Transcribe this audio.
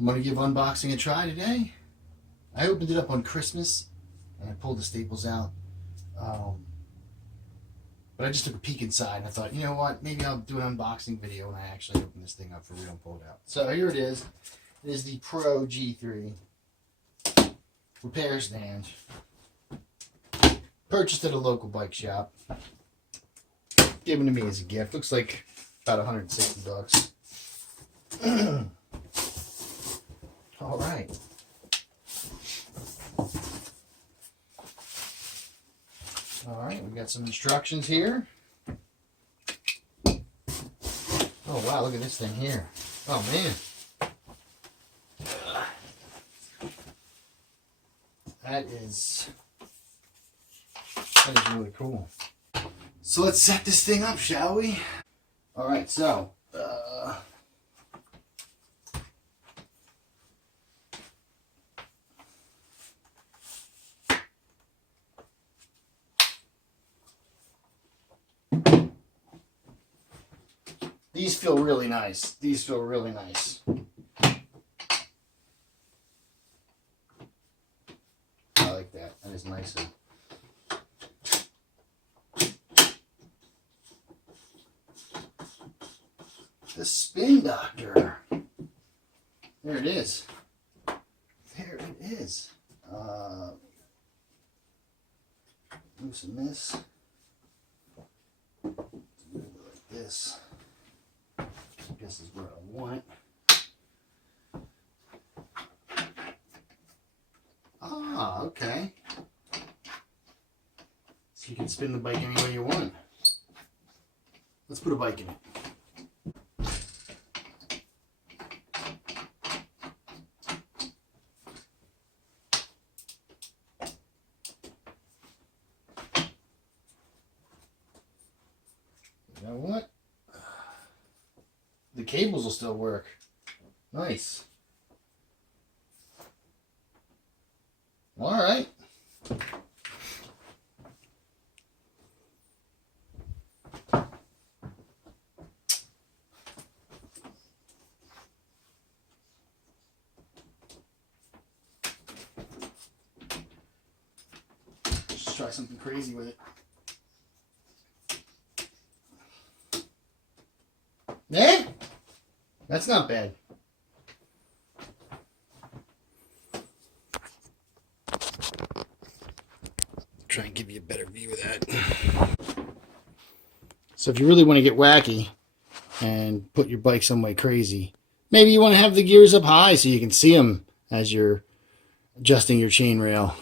I'm going to give unboxing a try today. I opened it up on Christmas and I pulled the staples out. But I just took a peek inside and I thought, you know what, maybe I'll do an unboxing video when I actually open this thing up for real and pull it out. So here it is. It is the Pro G3 repair stand. Purchased at a local bike shop. Given to me as a gift. Looks like about $160. All right. All right, we got some instructions here. Oh wow, look at this thing here. Oh man. That is really cool. So let's set this thing up, shall we? All right, so these feel really nice. These feel really nice. I like that. That is nicer. The Spin Doctor. There it is. There it is. Loosen this. Move it like this. I guess is what I want. Ah, okay. So you can spin the bike any way you want. Let's put a bike in it. You know what? The cables will still work. Nice. All right. Just try something crazy with it. Eh? That's not bad. Try and give you a better view of that. So if you really want to get wacky and put your bike some way crazy, maybe you want to have the gears up high so you can see them as you're adjusting your chain rail.